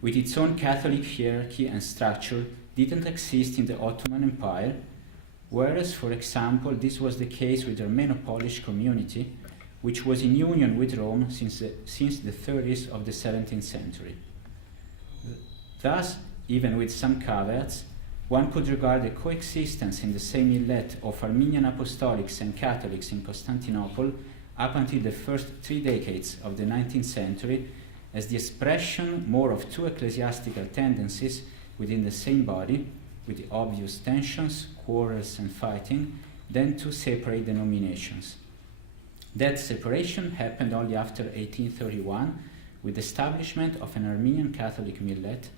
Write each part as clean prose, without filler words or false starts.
with its own Catholic hierarchy and structure, didn't exist in the Ottoman Empire, whereas, for example, this was the case with the Armeno-Polish community, which was in union with Rome since the 30s of the 17th century. Thus, even with some caveats, one could regard the coexistence in the same millet of Armenian Apostolics and Catholics in Constantinople up until the first 3 decades of the 19th century as the expression more of two ecclesiastical tendencies within the same body, with the obvious tensions, quarrels, and fighting, than two separate denominations. That separation happened only after 1831, with the establishment of an Armenian Catholic millet,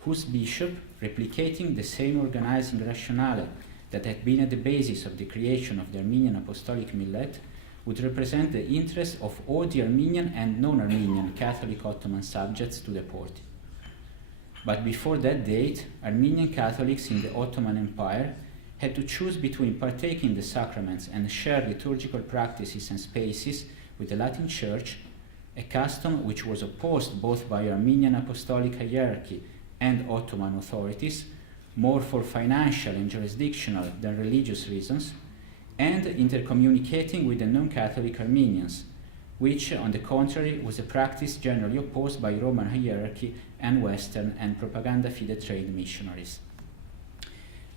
whose bishop, replicating the same organizing rationale that had been at the basis of the creation of the Armenian Apostolic millet, would represent the interests of all the Armenian and non-Armenian Catholic Ottoman subjects to the Porte. But before that date, Armenian Catholics in the Ottoman Empire had to choose between partaking the sacraments and share liturgical practices and spaces with the Latin Church, a custom which was opposed both by Armenian Apostolic hierarchy and Ottoman authorities, more for financial and jurisdictional than religious reasons, and intercommunicating with the non-Catholic Armenians, which, on the contrary, was a practice generally opposed by Roman hierarchy and Western and propaganda fide trained missionaries.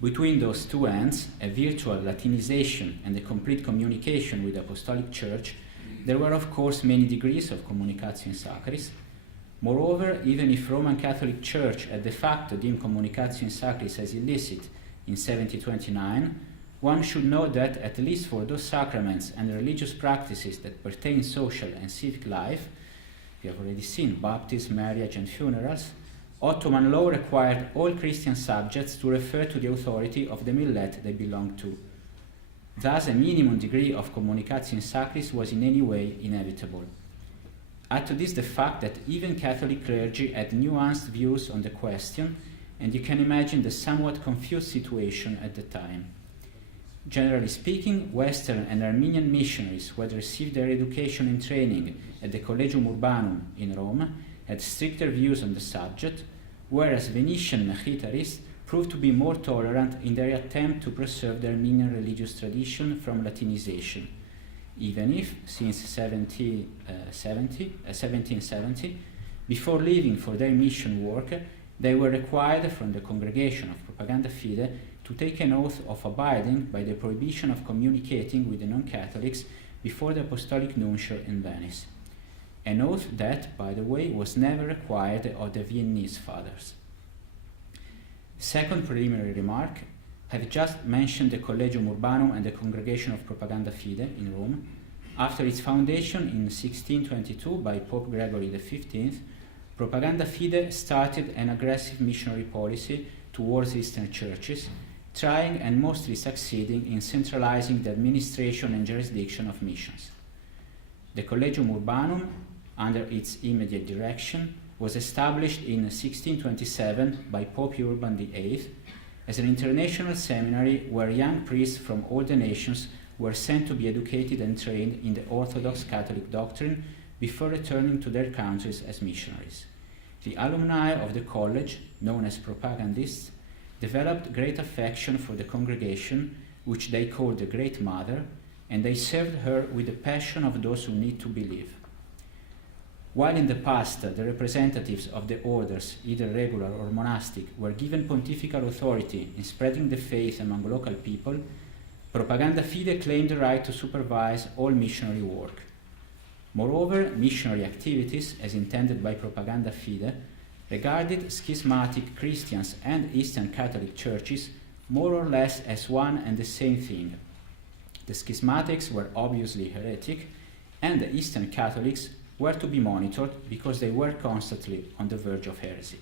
Between those two ends, a virtual Latinization and a complete communication with the Apostolic Church, there were of course many degrees of communicatio sacris. Moreover, even if Roman Catholic Church had de facto deemed communicatio sacris as illicit in 1729, one should note that, at least for those sacraments and religious practices that pertain social and civic life, we have already seen baptism, marriage, and funerals, Ottoman law required all Christian subjects to refer to the authority of the millet they belonged to. Thus, a minimum degree of communicatio sacris was in any way inevitable. Add to this the fact that even Catholic clergy had nuanced views on the question, and you can imagine the somewhat confused situation at the time. Generally speaking, Western and Armenian missionaries who had received their education and training at the Collegium Urbanum in Rome had stricter views on the subject, whereas Venetian Mxitarists proved to be more tolerant in their attempt to preserve the Armenian religious tradition from Latinization, even if, since 1770, before leaving for their mission work, they were required from the Congregation of Propaganda Fide to take an oath of abiding by the prohibition of communicating with the non-Catholics before the Apostolic Nuncio in Venice. An oath that, by the way, was never required of the Viennese fathers. Second preliminary remark, have just mentioned the Collegium Urbanum and the Congregation of Propaganda Fide in Rome. After its foundation in 1622 by Pope Gregory XV, Propaganda Fide started an aggressive missionary policy towards Eastern churches, trying and mostly succeeding in centralizing the administration and jurisdiction of missions. The Collegium Urbanum, under its immediate direction, was established in 1627 by Pope Urban VIII as an international seminary where young priests from all the nations were sent to be educated and trained in the Orthodox Catholic doctrine before returning to their countries as missionaries. The alumni of the college, known as propagandists, developed great affection for the congregation, which they called the Great Mother, and they served her with the passion of those who need to believe. While in the past the representatives of the orders, either regular or monastic, were given pontifical authority in spreading the faith among local people, Propaganda Fide claimed the right to supervise all missionary work. Moreover, missionary activities, as intended by Propaganda Fide, regarded schismatic Christians and Eastern Catholic churches more or less as one and the same thing. The schismatics were obviously heretic, and the Eastern Catholics were to be monitored because they were constantly on the verge of heresy.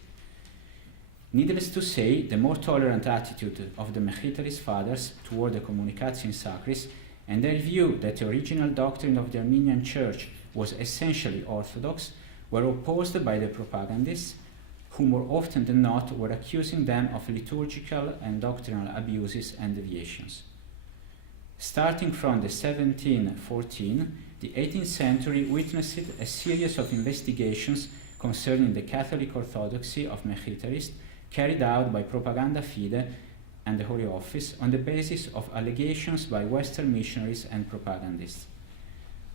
Needless to say, the more tolerant attitude of the Mxitarist fathers toward the Communicatio Sacris and their view that the original doctrine of the Armenian Church was essentially orthodox were opposed by the propagandists, who more often than not were accusing them of liturgical and doctrinal abuses and deviations. Starting from the 1714, the 18th century witnessed a series of investigations concerning the Catholic orthodoxy of Mxitarists carried out by Propaganda Fide and the Holy Office on the basis of allegations by Western missionaries and propagandists.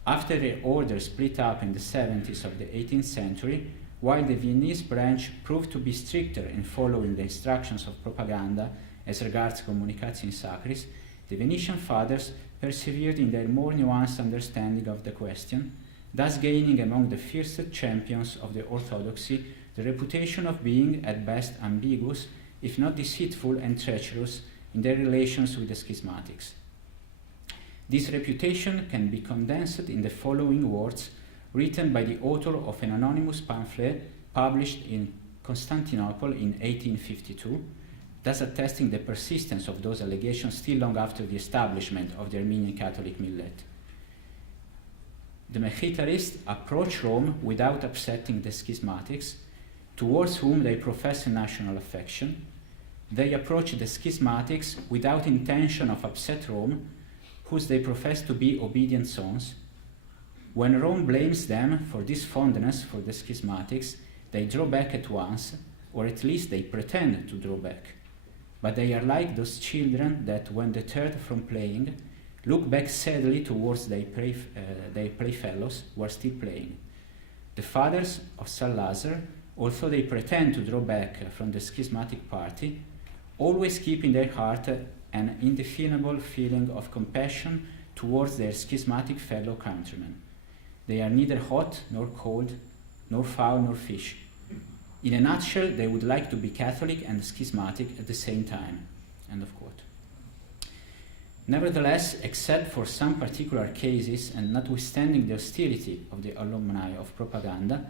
After their order split up in the 70s of the 18th century, while the Viennese branch proved to be stricter in following the instructions of propaganda as regards communicatio sacris, the Venetian fathers persevered in their more nuanced understanding of the question, thus gaining among the fiercest champions of the orthodoxy the reputation of being at best ambiguous, if not deceitful and treacherous, in their relations with the schismatics. This reputation can be condensed in the following words written by the author of an anonymous pamphlet published in Constantinople in 1852, thus attesting the persistence of those allegations still long after the establishment of the Armenian Catholic millet. The Mxitarists approach Rome without upsetting the schismatics, towards whom they profess a national affection. They approach the schismatics without intention of upset Rome, whose they profess to be obedient sons. When Rome blames them for this fondness for the schismatics, they draw back at once, or at least they pretend to draw back. But they are like those children that, when deterred from playing, look back sadly towards their playfellows who are still playing. The fathers of St. Lazare, although they pretend to draw back from the schismatic party, always keep in their heart an indefinable feeling of compassion towards their schismatic fellow countrymen. They are neither hot nor cold, nor fowl nor fish. In a nutshell, they would like to be Catholic and schismatic at the same time. End of quote. Nevertheless, except for some particular cases and notwithstanding the hostility of the alumni of propaganda,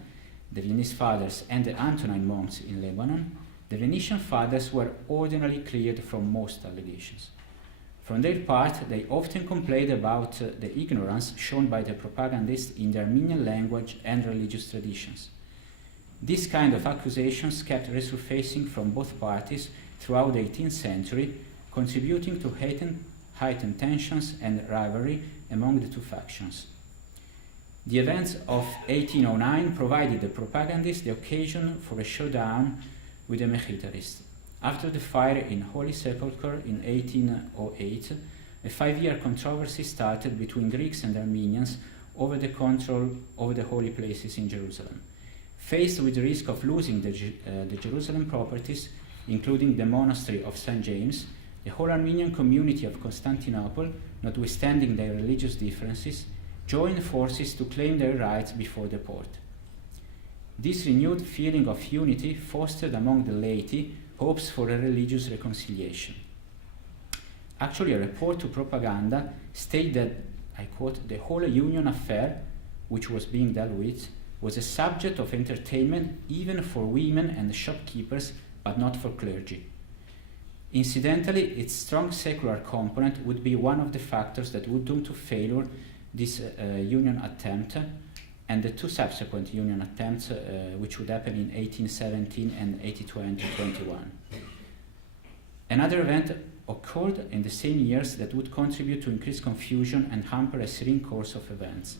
the Viennese fathers and the Antonine monks in Lebanon, the Venetian fathers were ordinarily cleared from most allegations. From their part, they often complained about the ignorance shown by the propagandists in the Armenian language and religious traditions. This kind of accusations kept resurfacing from both parties throughout the 18th century, contributing to heightened tensions and rivalry among the two factions. The events of 1809 provided the propagandists the occasion for a showdown with the Mxitarists. After the fire in Holy Sepulchre in 1808, a 5-year controversy started between Greeks and Armenians over the control over the holy places in Jerusalem. Faced with the risk of losing the Jerusalem properties, including the monastery of St. James, the whole Armenian community of Constantinople, notwithstanding their religious differences, joined forces to claim their rights before the Porte. This renewed feeling of unity fostered among the laity hopes for a religious reconciliation. Actually, a report to Propaganda stated that, I quote, the whole union affair, which was being dealt with, was a subject of entertainment even for women and shopkeepers, but not for clergy. Incidentally, its strong secular component would be one of the factors that would doom to failure this union attempt and the two subsequent union attempts which would happen in 1817 and 1821. Another event occurred in the same years that would contribute to increase confusion and hamper a serene course of events.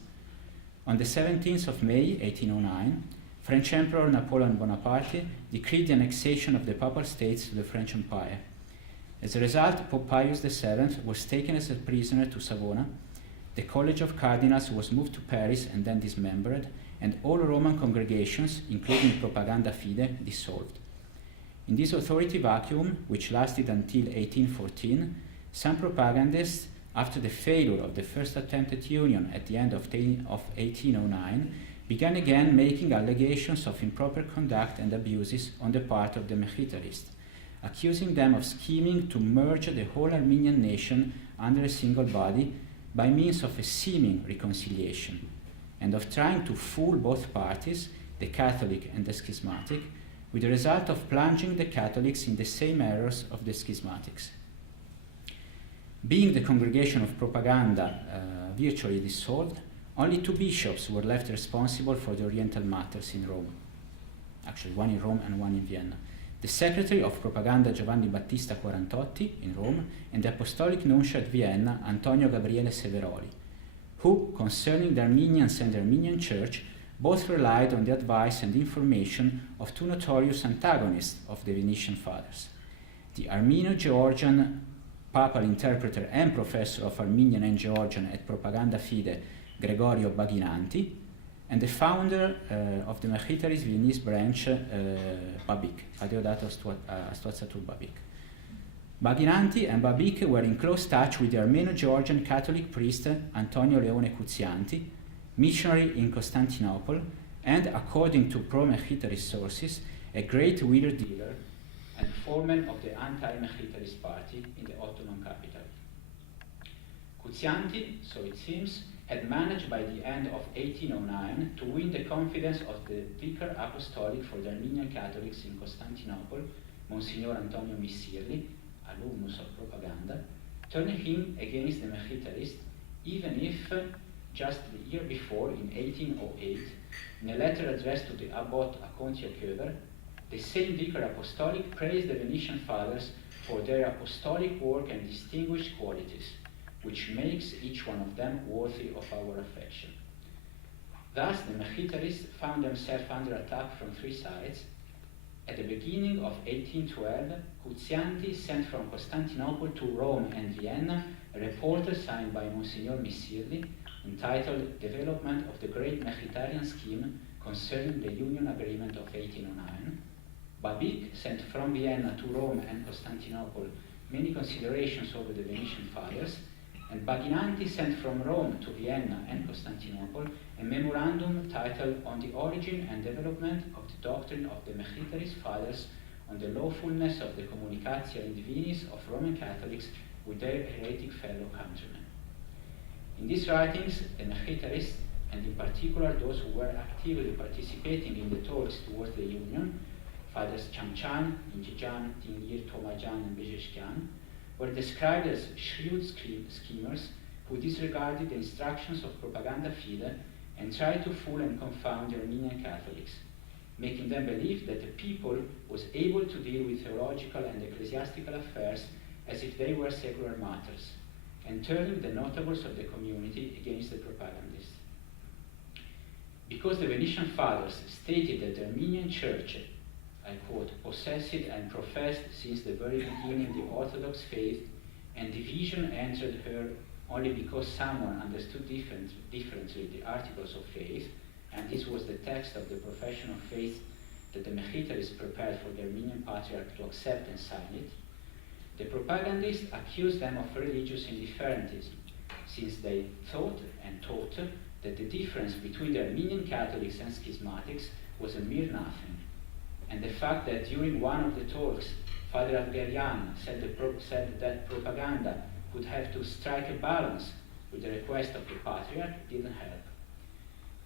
On the 17th of May 1809, French Emperor Napoleon Bonaparte decreed the annexation of the Papal States to the French Empire. As a result, Pope Pius VII was taken as a prisoner to Savona, the College of Cardinals was moved to Paris and then dismembered, and all Roman congregations, including Propaganda Fide, dissolved. In this authority vacuum, which lasted until 1814, some propagandists, after the failure of the first attempt at union at the end of 1809, began again making allegations of improper conduct and abuses on the part of the Mxitarists, accusing them of scheming to merge the whole Armenian nation under a single body by means of a seeming reconciliation, and of trying to fool both parties, the Catholic and the schismatic, with the result of plunging the Catholics in the same errors of the schismatics. Being the congregation of Propaganda virtually dissolved, only 2 bishops were left responsible for the Oriental matters in Rome. Actually, one in Rome and one in Vienna. The secretary of Propaganda Giovanni Battista Quarantotti in Rome, and the apostolic nuncio at Vienna Antonio Gabriele Severoli, who, concerning the Armenians and the Armenian Church, both relied on the advice and information of two notorious antagonists of the Venetian fathers, the Armeno-Georgian papal interpreter and professor of Armenian and Georgian at Propaganda Fide, Gregorio Baghinanti, and the founder of the Mxitarist Viennese branch, Babik, Adeodato Astoatsatur Babik. Baghinanti and Babik were in close touch with the Armeno-Georgian Catholic priest Antonio Leone Cuzianti, missionary in Constantinople, and, according to pro-Mxitarist sources, a great wheeler dealer and foreman of the anti-Mxitarist party in the Ottoman capital. Cuzianti, so it seems, had managed by the end of 1809 to win the confidence of the Vicar Apostolic for the Armenian Catholics in Constantinople, Monsignor Antonio Missirli, alumnus of Propaganda, turning him against the Mxitarists, even if just the year before, in 1808, in a letter addressed to the Abbot Acontio Köber, the same Vicar Apostolic praised the Venetian fathers for their apostolic work and distinguished qualities, which makes each one of them worthy of our affection. Thus, the Mxitarists found themselves under attack from three sides. At the beginning of 1812, Cuzianti sent from Constantinople to Rome and Vienna a report signed by Monsignor Missirli, entitled Development of the Great Mxitarian Scheme Concerning the Union Agreement of 1809. Babik sent from Vienna to Rome and Constantinople many considerations over the Venetian fathers, and Baghinanti sent from Rome to Vienna and Constantinople a memorandum titled On the Origin and Development of the Doctrine of the Mxitarist Fathers on the Lawfulness of the Communicatio in Divinis of Roman Catholics with their heretic fellow countrymen. In these writings, the Mxitarists, and in particular those who were actively participating in the talks towards the Union, Fathers Chamchan, Injijan, Tingir, Tomajan, and Bezheshkian, were described as shrewd schemers who disregarded the instructions of Propaganda Fide and tried to fool and confound the Armenian Catholics, making them believe that the people was able to deal with theological and ecclesiastical affairs as if they were secular matters, and turning the notables of the community against the propagandists. Because the Venetian fathers stated that the Armenian Church, I quote, possessed and professed since the very beginning the Orthodox faith, and division entered her only because someone understood differently the articles of faith, and this was the text of the profession of faith that the Mxitarists prepared for the Armenian Patriarch to accept and sign it, the propagandists accused them of religious indifferentism, since they thought and taught that the difference between the Armenian Catholics and schismatics was a mere nothing. And the fact that during one of the talks, Father Algerian said that propaganda would have to strike a balance with the request of the Patriarch didn't help.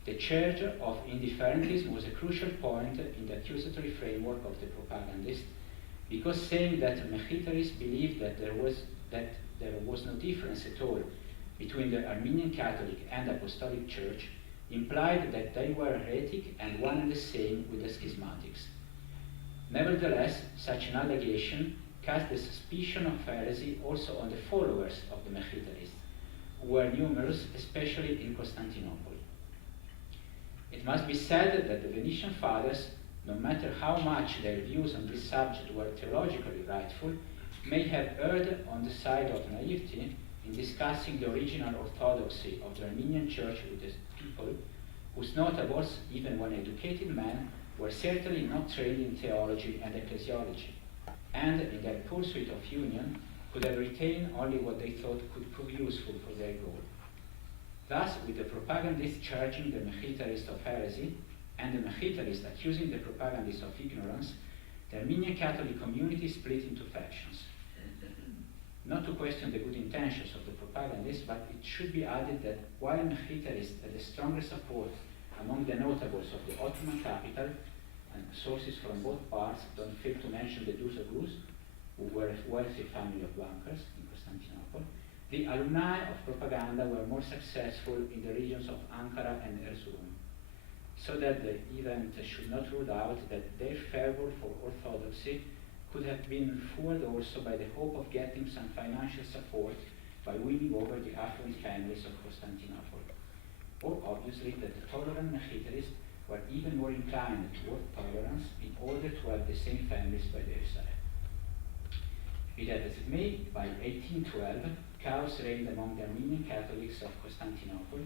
The charge of indifferentism was a crucial point in the accusatory framework of the propagandists, because saying that the Mxitarists believed that there was no difference at all between the Armenian Catholic and Apostolic Church implied that they were heretic and one and the same with the schismatics. Nevertheless, such an allegation cast the suspicion of heresy also on the followers of the Mxitarists, who were numerous, especially in Constantinople. It must be said that the Venetian fathers, no matter how much their views on this subject were theologically rightful, may have erred on the side of naivety in discussing the original orthodoxy of the Armenian Church with the people, whose notables, even when educated men, were certainly not trained in theology and ecclesiology, and in their pursuit of union could have retained only what they thought could prove useful for their goal. Thus, with the propagandists charging the Mxitarists of heresy, and the Mxitarists accusing the propagandists of ignorance, the Armenian Catholic community split into factions. Not to question the good intentions of the propagandists, but it should be added that while Mxitarists had the strongest support among the notables of the Ottoman capital, and sources from both parts don't fail to mention the Dusaglus, who were a wealthy family of bankers in Constantinople, the alumni of propaganda were more successful in the regions of Ankara and Erzurum, so that the event should not rule out that their fervor for orthodoxy could have been fueled also by the hope of getting some financial support by winning over the affluent families of Constantinople, or obviously that the tolerant Mxitarists were even more inclined toward tolerance in order to have the same families by their side. Be that as it may, by 1812, chaos reigned among the Armenian Catholics of Constantinople,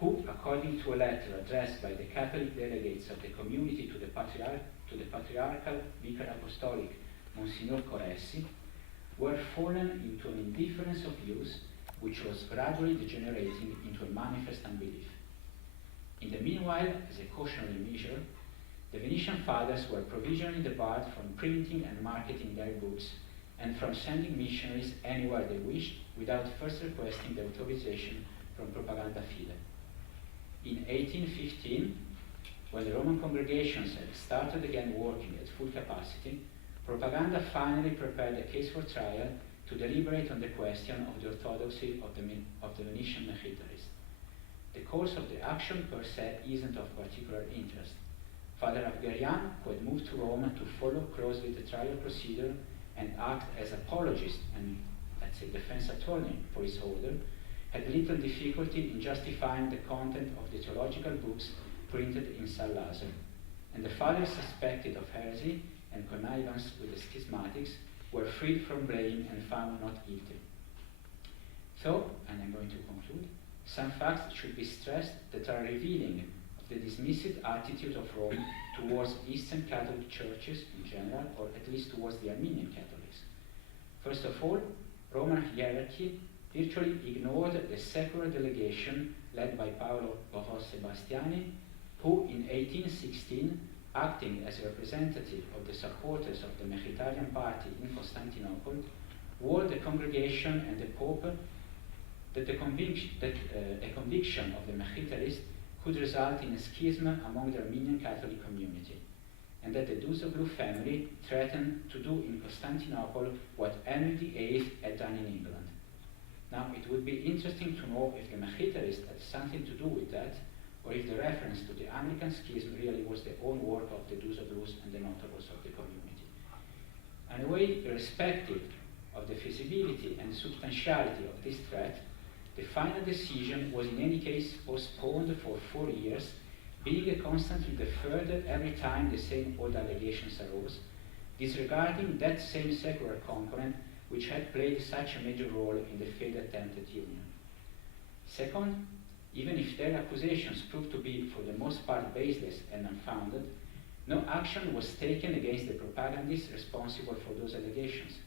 who, according to a letter addressed by the Catholic delegates of the community to the Patriarchal Vicar Apostolic Monsignor Coressi, were fallen into an indifference of views which was gradually degenerating into a manifest unbelief. In the meanwhile, as a cautionary measure, the Venetian fathers were provisionally debarred from printing and marketing their books and from sending missionaries anywhere they wished without first requesting the authorization from Propaganda Fide. In 1815, when the Roman congregations had started again working at full capacity, Propaganda finally prepared a case for trial to deliberate on the question of the orthodoxy of the Venetian Mxitarists. The course of the action per se isn't of particular interest. Father Avgarian, who had moved to Rome to follow closely the trial procedure and act as apologist and, let's say, defense attorney for his order, had little difficulty in justifying the content of the theological books printed in San Lazaro, and the fathers suspected of heresy and connivance with the schismatics were freed from blame and found not guilty. So, and I'm going to conclude, some facts should be stressed that are revealing of the dismissive attitude of Rome towards Eastern Catholic churches in general, or at least towards the Armenian Catholics. First of all, Roman hierarchy virtually ignored the secular delegation led by Paolo Borro Sebastiani, who in 1816, acting as a representative of the supporters of the Mxitarian party in Constantinople, warned the congregation and the Pope that a conviction of the Mxitarists could result in a schism among the Armenian Catholic community, and that the Duzoglu family threatened to do in Constantinople what Henry VIII had done in England. Now, it would be interesting to know if the Mxitarists had something to do with that, or if the reference to the Anglican schism really was the own work of the Duzoglus and the notables of the community. Anyway, irrespective of the feasibility and substantiality of this threat, the final decision was in any case postponed for 4 years, being constantly deferred every time the same old allegations arose, disregarding that same secular component which had played such a major role in the failed attempted union. Second, even if their accusations proved to be for the most part baseless and unfounded, no action was taken against the propagandists responsible for those allegations,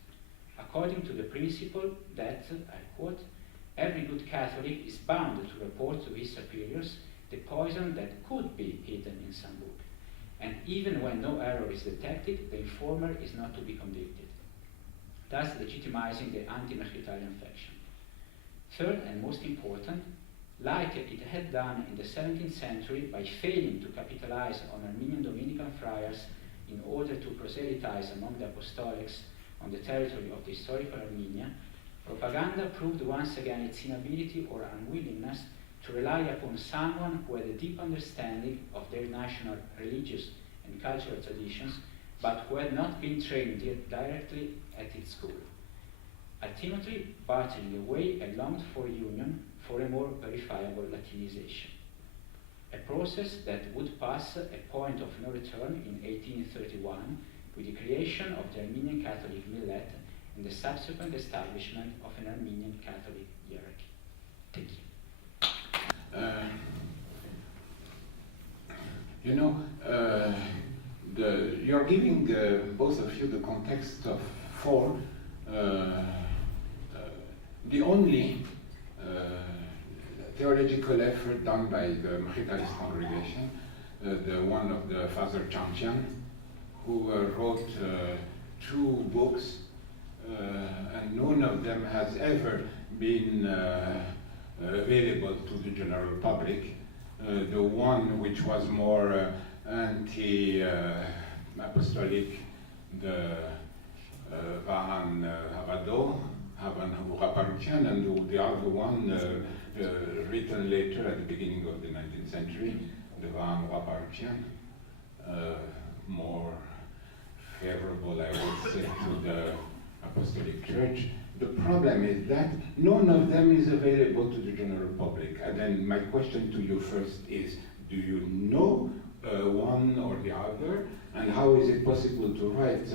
according to the principle that, I quote, every good Catholic is bound to report to his superiors the poison that could be hidden in some book, and even when no error is detected, the informer is not to be convicted, thus legitimizing the anti-Mxitarian faction. Third, and most important, like it had done in the 17th century by failing to capitalize on Armenian Dominican friars in order to proselytize among the apostolics on the territory of the historical Armenia, Propaganda proved once again its inability or unwillingness to rely upon someone who had a deep understanding of their national religious and cultural traditions, but who had not been trained directly at its school, ultimately bartering away a longed-for union for a more verifiable Latinization. A process that would pass a point of no return in 1831 with the creation of the Armenian Catholic Millet and the subsequent establishment of an Armenian Catholic hierarchy. Thank you. You're giving both of you the context of for the only theological effort done by the Mxitarist congregation, the one of the Father Chanchian, who wrote 2 books, and none of them has ever been available to the general public. The one which was more anti-apostolic, the Vahan Havado, Havan Huraparuchian, and the other one written later at the beginning of the 19th century, the Vahan Huraparuchian, more favorable, I would say, to the Apostolic Church. The problem is that none of them is available to the general public. And then my question to you first is, do you know one or the other, and how is it possible to write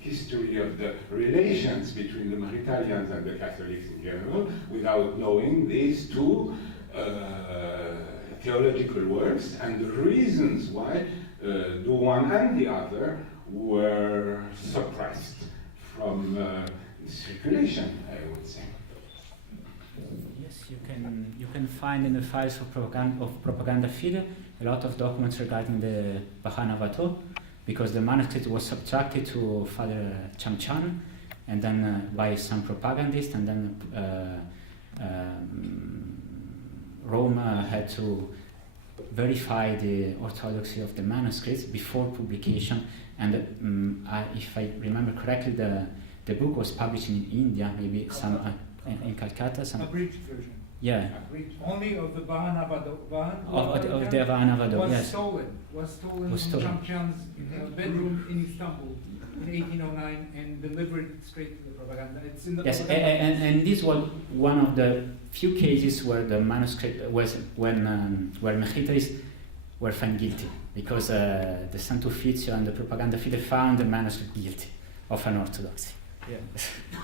history of the relations between the Mxitarians and the Catholics in general without knowing these two theological works and the reasons why the one and the other were suppressed from circulation, I would say. Yes, you can find in the files of Propaganda Fide a lot of documents regarding the Bahanavato, because the manuscript was subtracted to Father Chamchan, and then by some propagandists, and then Rome had to verify the orthodoxy of the manuscripts before publication. And if I remember correctly, the book was published in India, maybe some in Calcutta. Some abridged version. Yeah. Abridged. Only of the Bahanavado. Of the Bahanavado, was yes. Was stolen from Chamchan's bedroom in Istanbul in 1809 and delivered straight to the propaganda. It's in the yes, and this was one of the few cases where the manuscript was where Mxitaris were found guilty, because the Santo Ufficio and the Propaganda Fide found the manuscript guilty of unorthodoxy. Yeah.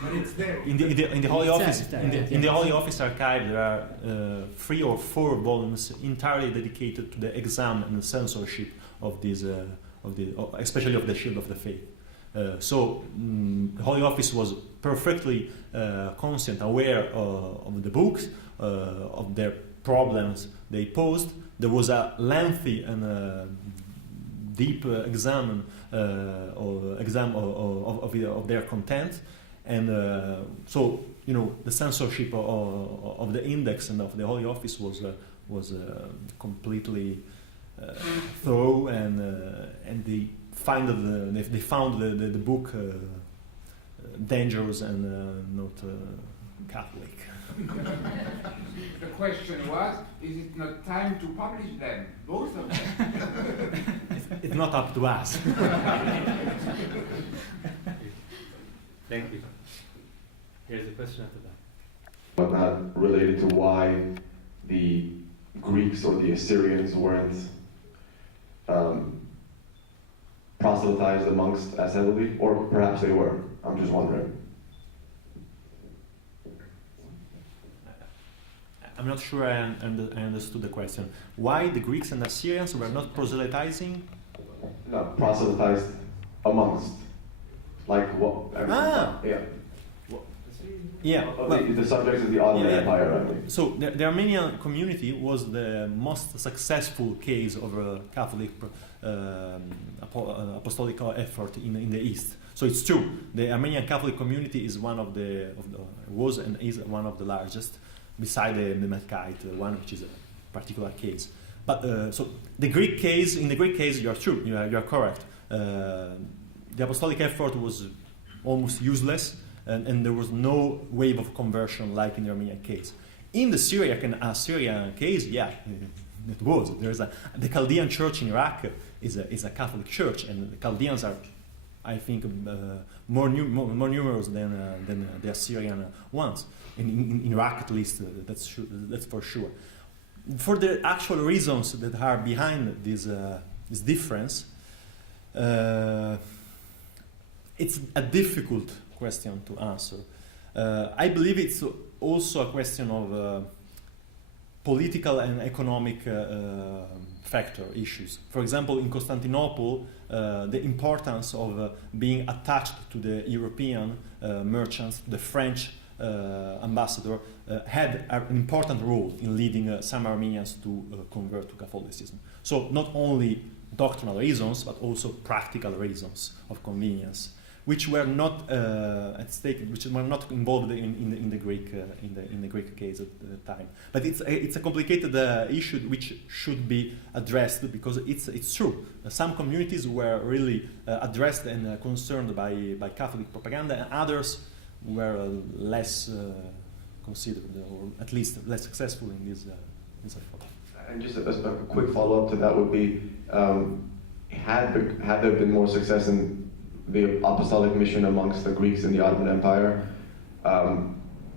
But it's there. In the Holy Office, in the Holy Yes. Office archive, there are 3 or 4 volumes entirely dedicated to the exam and the censorship of these, especially of the Shield of the Faith. So the Holy Office was perfectly conscient, aware of the books, of their problems they posed. There was a lengthy and deep exam of their content, and so the censorship of the index and of the Holy Office was completely thorough, and they found the book dangerous and not Catholic. The question was, is it not time to publish them, both of them? It's not up to us. Thank you. Here's a question at the back. But not related to why the Greeks or the Assyrians weren't proselytized amongst as heavily, or perhaps they were. I'm just wondering. I'm not sure I understood the question. Why the Greeks and Assyrians were not proselytizing? No, proselytized amongst. Like what? Yeah. Yeah. The subjects of the Ottoman Empire, I mean. So the Armenian community was the most successful case of a Catholic apostolical effort in the East. So it's true. The Armenian Catholic community is one of was and is one of the largest, beside the Melkite one, which is a particular case. But so in the Greek case, you are true. You are correct. The apostolic effort was almost useless, and there was no wave of conversion like in the Armenian case. In the Syriac and Assyrian case, yeah, it was. The Chaldean church in Iraq is a Catholic church, and the Chaldeans are, I think, more numerous than the Assyrian ones. In Iraq, at least, that's for sure. For the actual reasons that are behind this difference, it's a difficult question to answer. I believe it's also a question of political and economic factor issues. For example, in Constantinople, the importance of being attached to the European merchants, the French ambassador, had an important role in leading some Armenians to convert to Catholicism. So not only doctrinal reasons, but also practical reasons of convenience, which were not at stake, which were not involved in the Greek case at the time. But it's a complicated issue which should be addressed, because it's true. Some communities were really addressed and concerned by Catholic propaganda, and others were less considered, or at least less successful in this effort. And just a quick follow-up to that would be, had there been more success in the apostolic mission amongst the Greeks in the Ottoman Empire,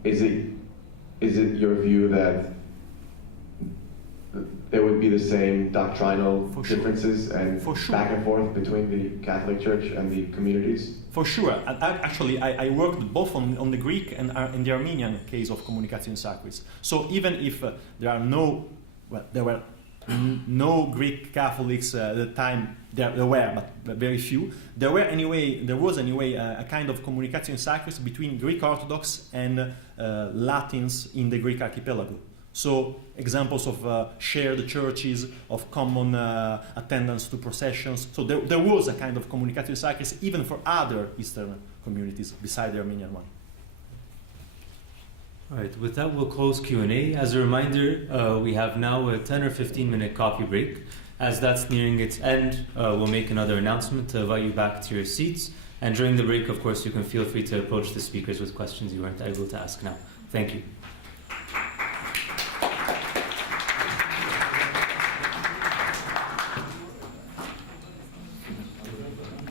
is it your view that there would be the same doctrinal For sure. differences and For sure. back and forth between the Catholic Church and the communities? For sure. And actually, I worked both on the Greek and in the Armenian case of Communicatio Sacris. So even if there were no Greek Catholics at the time, there were, but very few. There was anyway a kind of Communicatio Sacris between Greek Orthodox and Latins in the Greek archipelago. So examples of shared churches, of common attendance to processions. So there was a kind of Communicatio Sacris even for other Eastern communities beside the Armenian one. All right, with that, we'll close Q&A. As a reminder, we have now a 10 or 15-minute coffee break. As that's nearing its end, we'll make another announcement to invite you back to your seats. And during the break, of course, you can feel free to approach the speakers with questions you weren't able to ask now. Thank you.